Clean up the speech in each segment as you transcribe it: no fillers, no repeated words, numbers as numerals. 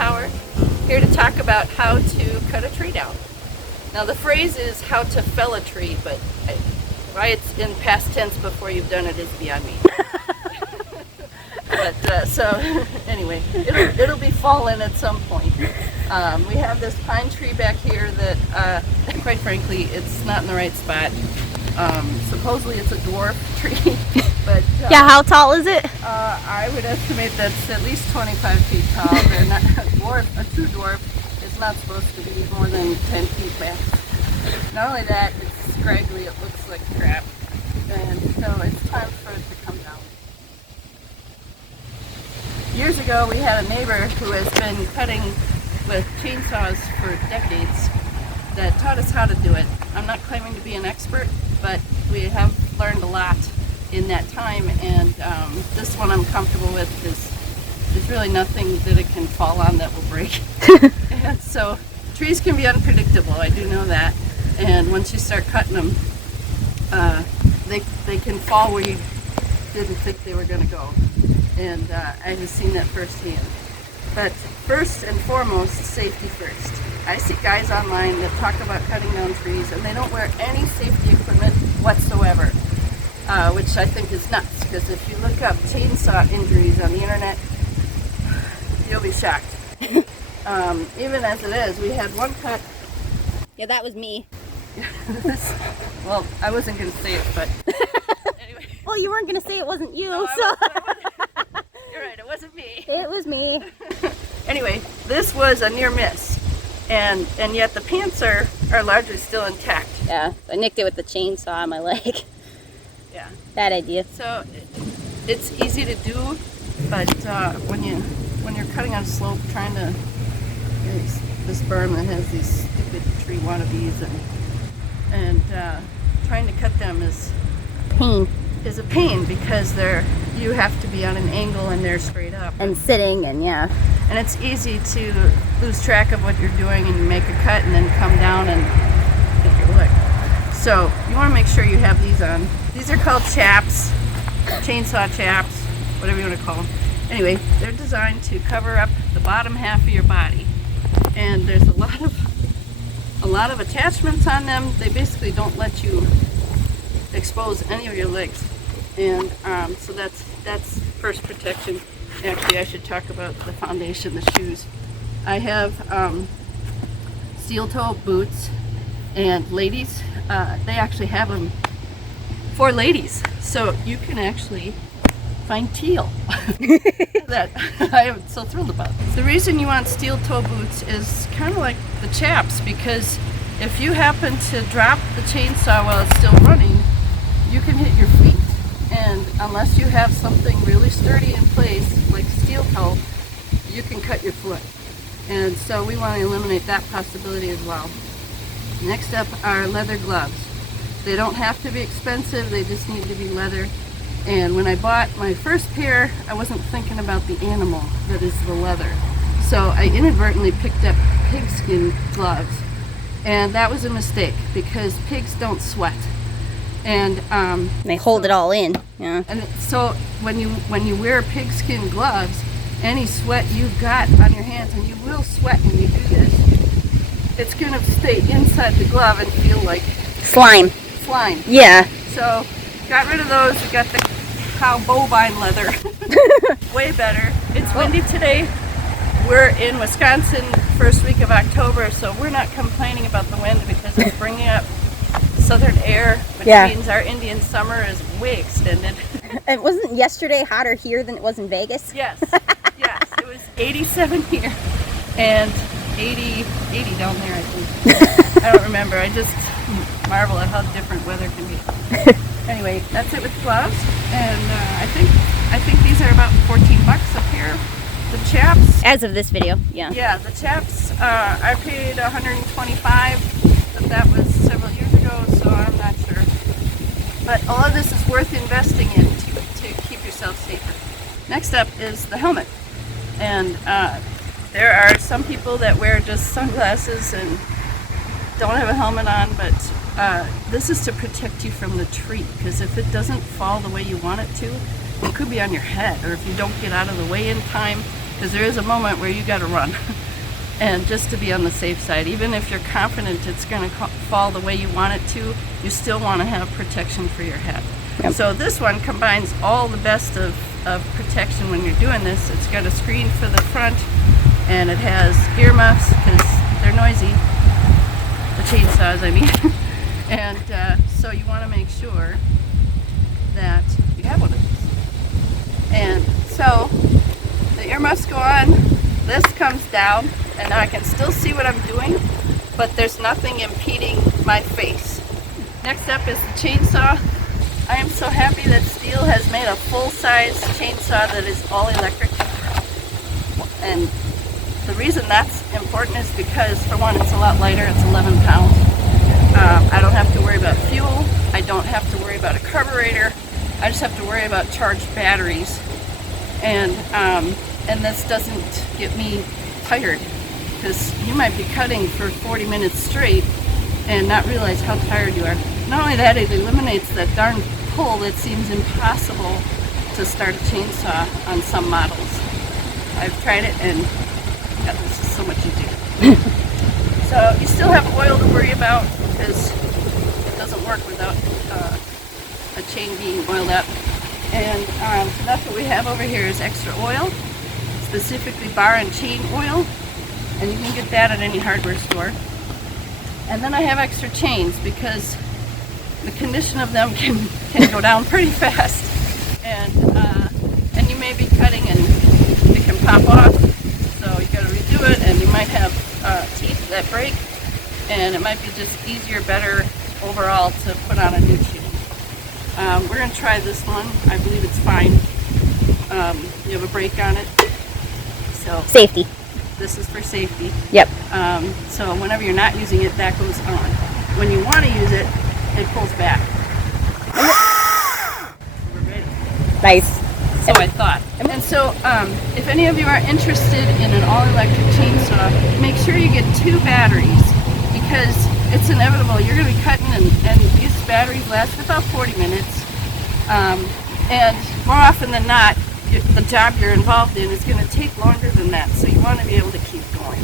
Power, here to talk about how to cut a tree down. Now the phrase is how to fell a tree, but why it's in past tense before you've done it is beyond me. But so anyway, it'll be fallen at some point. We have this pine tree back here that, quite frankly, it's not in the right spot. Supposedly it's a dwarf tree, but yeah, how tall is it? I would estimate that's at least 25 feet tall. They're not a true dwarf is not supposed to be more than 10 feet back. Not only that, it's scraggly. It looks like crap, and so it's time for it to come down. Years ago, we had a neighbor who has been cutting with chainsaws for decades that taught us how to do it. I'm not claiming to be an expert, but we have learned a lot in that time, and this one I'm comfortable with because there's really nothing that it can fall on that will break. And so trees can be unpredictable, I do know that, and once you start cutting them, they can fall where you didn't think they were going to go, and I have seen that firsthand. But first and foremost, safety first. I see guys online that talk about cutting down trees and they don't wear any safety equipment whatsoever, which I think is nuts, because if you look up chainsaw injuries on the internet, you'll be shocked. Even as it is, we had one cut. Yeah, that was me. Well, I wasn't going to say it, but anyway. Well, you weren't going to say it wasn't you, No, so. You're right, it wasn't me. It was me. Anyway, this was a near miss, and yet the pants are largely still intact. Yeah, I nicked it with the chainsaw on my leg. Yeah. Bad idea. So it's easy to do, but when you're cutting on a slope, trying to this berm that has these stupid tree wannabes and trying to cut them is a pain because you have to be on an angle and they're straight up and sitting, and yeah. And it's easy to lose track of what you're doing and you make a cut and then come down and hit your leg. So you want to make sure you have these on. These are called chaps, chainsaw chaps, whatever you want to call them. Anyway, they're designed to cover up the bottom half of your body, and there's a lot of attachments on them. They basically don't let you expose any of your legs, and so that's first protection. Actually, I should talk about the foundation, the shoes. I have steel toe boots, and ladies, they actually have them for ladies, so you can actually find teal that I am so thrilled about. The reason you want steel toe boots is kind of like the chaps, because if you happen to drop the chainsaw while it's still running, you can hit your feet, and unless you have something really sturdy in place like steel toe, you can cut your foot, and so we want to eliminate that possibility as well. Next up are leather gloves. They don't have to be expensive, they just need to be leather. And when I bought my first pair, I wasn't thinking about the animal that is the leather, so I inadvertently picked up pigskin gloves, and that was a mistake because pigs don't sweat. And they hold it all in. Yeah. And so when you wear pigskin gloves, any sweat you've got on your hands, and you will sweat when you do this, it's going to stay inside the glove and feel like Slime. Yeah. So got rid of those. We got the cow bovine leather. Way better. It's windy today. We're in Wisconsin first week of October, so we're not complaining about the wind because it's bringing up southern air, which means our Indian summer is way extended. And wasn't yesterday hotter here than it was in Vegas? Yes, yes. It was 87 here and 80 down there, I think. I don't remember. I just marvel at how different weather can be. Anyway, that's it with the gloves, and I think these are about $14 a pair. The chaps, as of this video, yeah. Yeah, the chaps, I paid $125, but that was several years ago, so I'm not sure. But all of this is worth investing in to keep yourself safer. Next up is the helmet, and there are some people that wear just sunglasses and don't have a helmet on, but this is to protect you from the tree, because if it doesn't fall the way you want it to, it could be on your head, or if you don't get out of the way in time, because there is a moment where you got to run. And just to be on the safe side, even if you're confident it's going to fall the way you want it to, you still want to have protection for your head. Yep. So this one combines all the best of protection when you're doing this. It's got a screen for the front, and it has earmuffs because they're noisy, the chainsaws I mean. And so you want to make sure that you have one of these. And so the earmuffs go on, this comes down, and I can still see what I'm doing, but there's nothing impeding my face. Next up is the chainsaw. I am so happy that Stihl has made a full-size chainsaw that is all electric. And the reason that's important is because, for one, it's a lot lighter. It's 11 pounds. I don't have to worry about fuel. I don't have to worry about a carburetor. I just have to worry about charged batteries. And this doesn't get me tired, because you might be cutting for 40 minutes straight and not realize how tired you are. Not only that, it eliminates that darn pull that seems impossible to start a chainsaw on some models. I've tried it, and yeah, this is so much easier. So you still have oil to worry about, because it doesn't work without a chain being oiled up. And so that's what we have over here is extra oil, specifically bar and chain oil, and you can get that at any hardware store. And then I have extra chains because the condition of them can go down pretty fast, and you may be cutting and it can pop off, so you got to redo it, and you might have teeth that break, and it might be just easier, better overall to put on a new chain. We're going to try this one. I believe it's fine. You have a brake on it, so Safety. this is for safety. Yep. So whenever you're not using it, that goes on. When you want to use it, it pulls back. We're ready. Nice. So I thought. And so if any of you are interested in an all-electric chainsaw, make sure you get 2 batteries, because it's inevitable. You're going to be cutting, and these batteries last about 40 minutes. And more often than not, the job you're involved in is going to take longer than that, so you want to be able to keep going.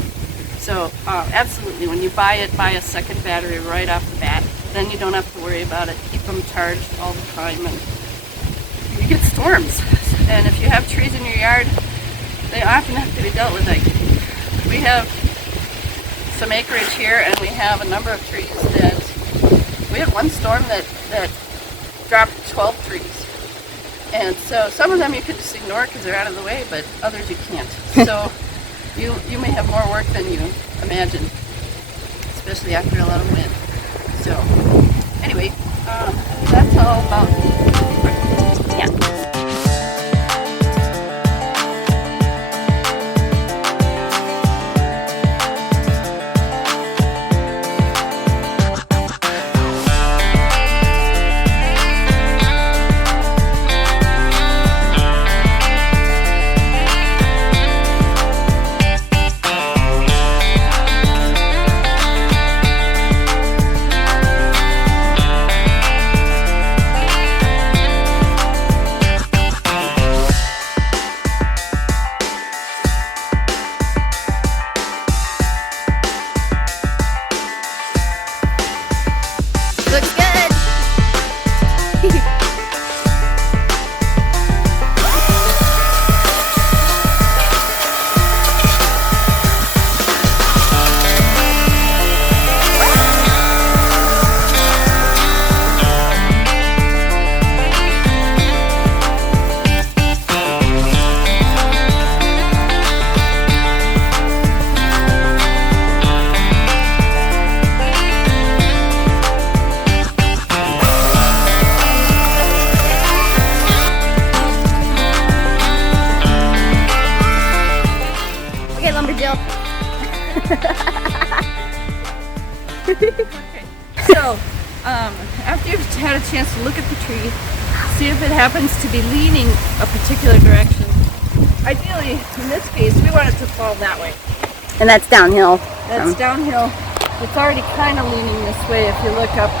So absolutely, when you buy it, buy a second battery right off the bat. Then you don't have to worry about it. Keep them charged all the time, and you get storms. And if you have trees in your yard, they often have to be dealt with. Like, we have some acreage here, and we have a number of trees that we had one storm that dropped 12 trees. And so some of them you could just ignore because they're out of the way, but others you can't. So you may have more work than you imagine, especially after a lot of wind. So anyway, that's all about yeah. Looks good. Okay, lumberjack. Okay. So, after you've had a chance to look at the tree, see if it happens to be leaning a particular direction. Ideally, in this case, we want it to fall that way. And that's downhill. That's downhill. It's already kind of leaning this way if you look up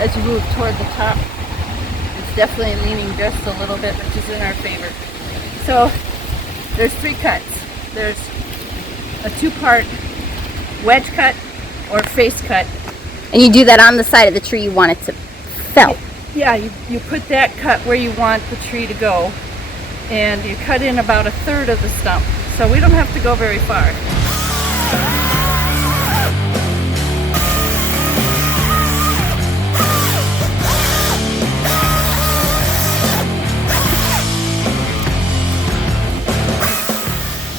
as you move toward the top. It's definitely leaning just a little bit, which is in our favor. So there's 3 cuts. There's a 2-part wedge cut or face cut. And you do that on the side of the tree you want it to fell. Yeah, you put that cut where you want the tree to go, and you cut in about 1/3 of the stump. So we don't have to go very far.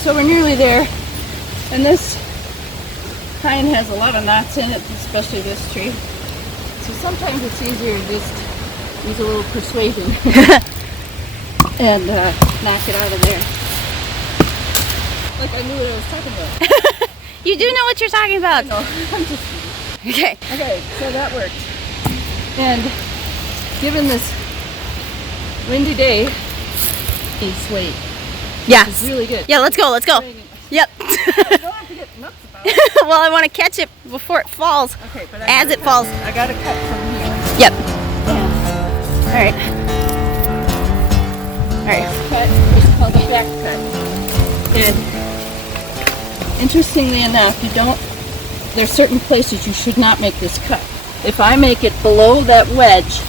So we're nearly there, and this pine has a lot of knots in it, especially this tree. So sometimes it's easier to just use a little persuasion and knock it out of there. Like I knew what I was talking about. You do know what you're talking about. No, I'm just Okay. okay. So that worked. And given this windy day, it's weight. Yeah. It's really good. Yeah, let's go. Let's go. Yep. I don't have to get nuts about it. Well, I want to catch it before it falls. Okay, but As it falls. I got to cut from here. Yep. Yeah. All right. All right. Cut. It's called a back cut. And interestingly enough, there's certain places you should not make this cut. If I make it below that wedge,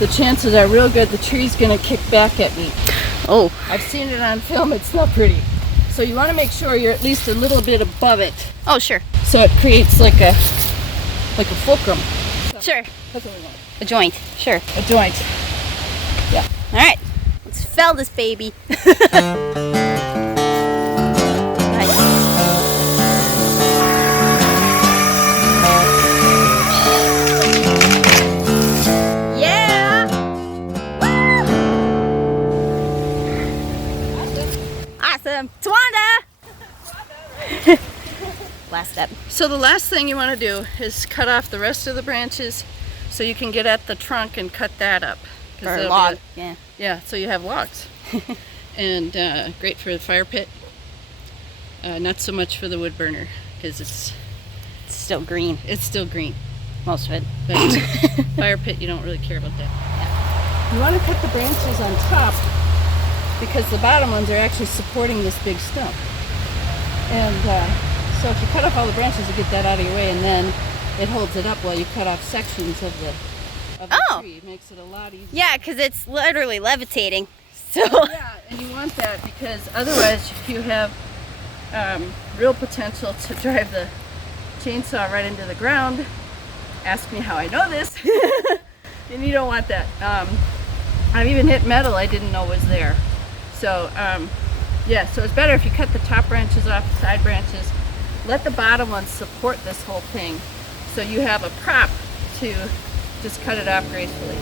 the chances are real good the tree's going to kick back at me. Oh. I've seen it on film. It's not pretty. So you want to make sure you're at least a little bit above it, Oh, sure. so it creates like a fulcrum. Sure. That's what we want. A joint. Sure. A joint. Yeah. All right. Let's fell this baby. Yeah. Awesome. Towanda. Last step. So the last thing you want to do is cut off the rest of the branches so you can get at the trunk and cut that up. 'Cause Or a that'll log. be Yeah. yeah, so you have logs. And great for the fire pit. Not so much for the wood burner because It's still green. it's still green. Most of it. But fire pit, you don't really care about that. You want to cut the branches on top because the bottom ones are actually supporting this big stump. And so if you cut off all the branches, you get that out of your way, and then it holds it up while you cut off sections of the Oh. tree. It makes it a lot easier. Yeah, because it's literally levitating. So. Yeah, and you want that because otherwise you have real potential to drive the chainsaw right into the ground. Ask me how I know this. And you don't want that. I've even hit metal I didn't know was there. So yeah, so it's better if you cut the top branches off, the side branches, let the bottom ones support this whole thing so you have a prop to just cut it off gracefully.